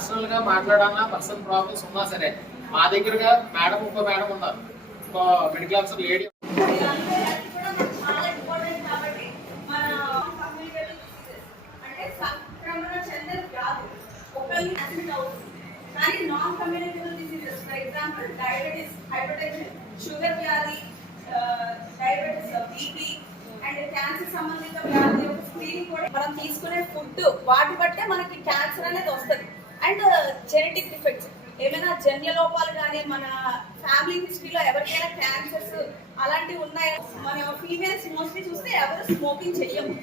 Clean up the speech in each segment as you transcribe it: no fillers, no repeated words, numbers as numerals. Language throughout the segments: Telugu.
పర్సనల్ గా మాట్లాడాలన్నా పర్సనల్ ప్రాబ్లమ్స్ ఉన్నా సరే మా దగ్గరగా మేడం ఇంకో మేడం ఉన్నారు, ఇంకో మిడిల్ క్లాస్ లేడీ. కానీ non communicable diseases for example diabetes, hypertension, sugar వ్యాధి, డయాబెటిస్, బీపీ అండ్ క్యాన్సర్ సంబంధిత వ్యాధి యొక్క స్క్రీనింగ్ కూడా మనం తీసుకునే ఫుడ్ వాటి బట్టే మనకి క్యాన్సర్ అనేది వస్తుంది. అండ్ జెనెటిక్ డిఫెక్ట్స్ ఏమైనా జన్య లోపాలు కానీ మన ఫ్యామిలీ హిస్టరీలో ఎవరికైనా క్యాన్సర్స్ అలాంటివి ఉన్నాయి. మన ఫీమేల్స్ మోస్ట్లీ చూస్తే ఎవరు స్మోకింగ్ చెయ్యము.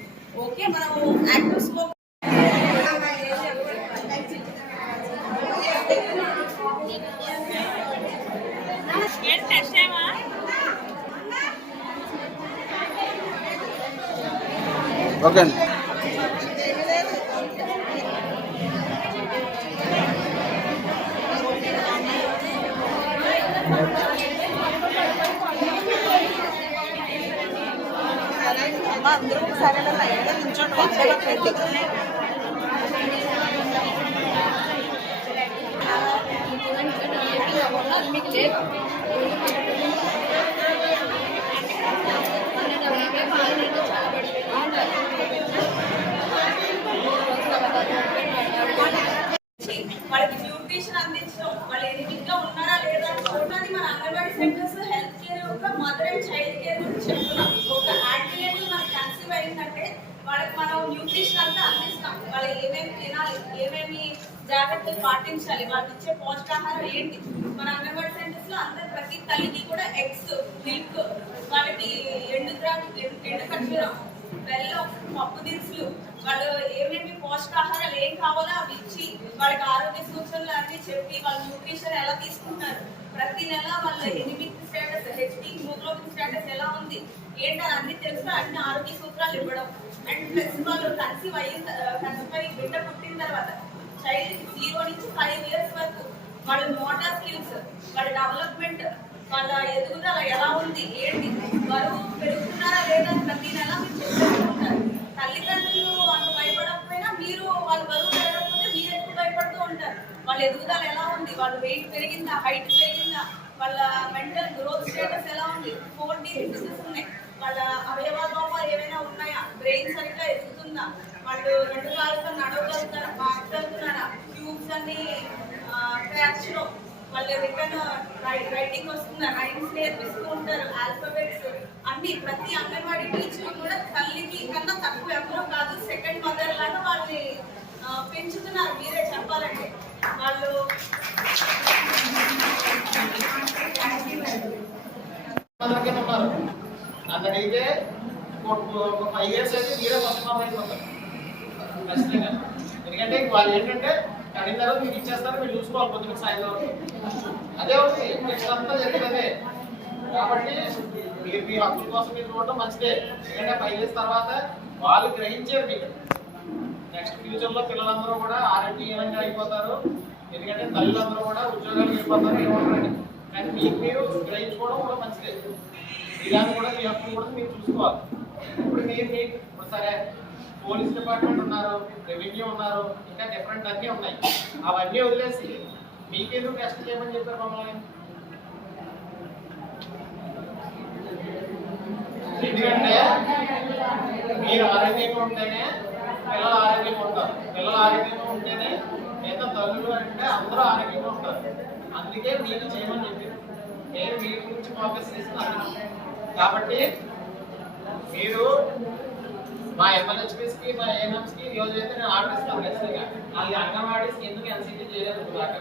ఓకే, మనం యాక్టివ్ స్మోక్ ఓకే అందరూ ఒకసారి నించోండి. మీకు లేదు వాళ్ళకి న్యూట్రిషన్ అందించడం, వాళ్ళు ఎనిమిదిగా ఉన్నారా లేదా చూడడానికి మన అంగన్వాడీ సెంటర్స్ హెల్త్ కేర్ యొక్క మదర్ అండ్ చైల్డ్ కేర్ గురించి చెప్తున్నాం. ఒక యాంటీనేటల్ మనకు కన్సీవ్ అయిందంటే వాళ్ళకి మనం న్యూట్రిషన్ అంతా అందిస్తాం. వాళ్ళు ఏమేమి తినాలి, ఏమేమి జాగ్రత్తలు పాటించాలి, వాళ్ళకి ఇచ్చే పౌష్టాహారం ఏంటి. మన అంగన్వాడీ సెంటర్స్ లో అందరు ప్రతి తల్లికి కూడా ఎగ్స్, మిల్క్, వాళ్ళకి ఎండు ఖర్జూరం, బెల్లం, పప్పు దినుసులు, వాళ్ళు ఏమేమి పోషకాహారాలు ఏం కావాలో అవి ఇచ్చి వాళ్ళకి ఆరోగ్య సూచనలు అన్ని చెప్పి వాళ్ళ న్యూట్రిషన్ ఎలా తీసుకుంటున్నారు, ప్రతి నెల వాళ్ళ anaemic status, HB haemoglobin status ఎలా ఉంది ఏంటని అన్ని తెలుసు అన్ని ఆరోగ్య సూత్రాలు ఇవ్వడం. అండ్ ప్లస్ వాళ్ళు కన్సీవ్ అయ్యి బిడ్డ పుట్టిన తర్వాత చైల్డ్ 0 నుంచి 5 years వరకు వాళ్ళ మోటార్ స్కిల్స్, వాళ్ళ డెవలప్మెంట్, వాళ్ళ ఎదుగుదల ఎలా ఉంది ఏంటి, బరువు పెరుగుతున్నారా లేదా ప్రతి నెల మీరు చెప్తుంటారు. తల్లిదండ్రులు వాళ్ళు భయపడకపోయినా మీరు వాళ్ళ బరువు పెరగకపోతే మీరు ఎక్కువ భయపడుతూ ఉంటారు. వాళ్ళ ఎదుగుదల ఎలా ఉంది, వాళ్ళ వెయిట్ పెరిగిందా, హైట్ పెరిగిందా, వాళ్ళ మెంటల్ గ్రోత్ స్టేటస్ ఎలా ఉంది, 4 డిసీజెస్ ఉన్నాయి, వాళ్ళ అవయవ లోపాలు ఏమైనా ఉన్నాయా, బ్రెయిన్ సరిగ్గా ఎదుగుతుందా, వాళ్ళు 2 కాళ్ళతో నడవగలుగుతారా, మాట్లాడుతున్నారా, ట్యూబ్స్ అన్ని ట్రాక్స్ లో వాళ్ళు రిటర్న్ రైటింగ్ వస్తుందా, రైమ్స్ నేర్పిస్తూ ఉంటారు, ఆల్ఫాబెట్స్ అన్ని. ప్రతి అంగన్వాడీ టీచర్ కూడా తల్లికి కన్నా తక్కువ ఎవరో కాదు, సెకండ్ మదర్ లాగా వాళ్ళని పెంచుతున్నారు. మీరే చెప్పాలంటే వాళ్ళు ఉన్నారు. నన్ను అడిగితే 5 years అయితే మీరే వస్తున్నాం అయిపోతారు ఖచ్చితంగా. ఎందుకంటే వాళ్ళు ఏంటంటే అడిగిన తర్వాత మీకు ఇచ్చేస్తారు, మీరు చూసుకోవాలి పొద్దున సాయంత్రం వరకు. అదే ఉంది నెక్స్ట్ అంతా జరిగేదే. కాబట్టి మీరు మీ హక్కుల కోసం మీరు చూడటం మంచిదే. ఎందుకంటే 5 years తర్వాత వాళ్ళు గ్రహించారు మీకు నెక్స్ట్ ఫ్యూచర్లో పిల్లలందరూ కూడా ఆరోగ్యహీనంగా అయిపోతారు. ఎందుకంటే తల్లిదండ్రులు కూడా ఉద్యోగాలు వెళ్ళిపోతారు ఏమంటారని. కానీ మీకు మీరు గ్రహించుకోవడం కూడా మంచిదే. ఇలాంటి కూడా మీ హక్కులు కూడా మీరు చూసుకోవాలి. ఇప్పుడు మీకు సరే పోలీస్ డిపార్ట్మెంట్ ఉన్నారు, రెవెన్యూ ఉన్నారు, ఇంకా డిఫరెంట్ అన్నీ ఉన్నాయి. అవన్నీ వదిలేసి మీకెందుకు టెస్ట్ చేయమని చెప్పారు మమ్మల్ని? ఎందుకంటే మీరు ఆరోగ్యంగా ఉంటేనే పిల్లలు ఆరోగ్యంగా ఉంటారు. పిల్లలు ఆరోగ్యంగా ఉంటేనే మిగతా తల్లులు అంటే అందరూ ఆరోగ్యంగా ఉంటారు. అందుకే మీకు చేయమని చెప్పారు. నేను మీ గురించి ఫోకస్ చేస్తున్నాను. కాబట్టి మీరు మా ఎమ్మెల్యేస్కి మా ఏఎంఎంస్కి ఈరోజు అయితే నేను ఆర్డర్ ఇస్తాను ఖచ్చితంగా. అది అంగన్వాడీస్కి ఎందుకు ఎన్సీటీ చేయలేదు దాకా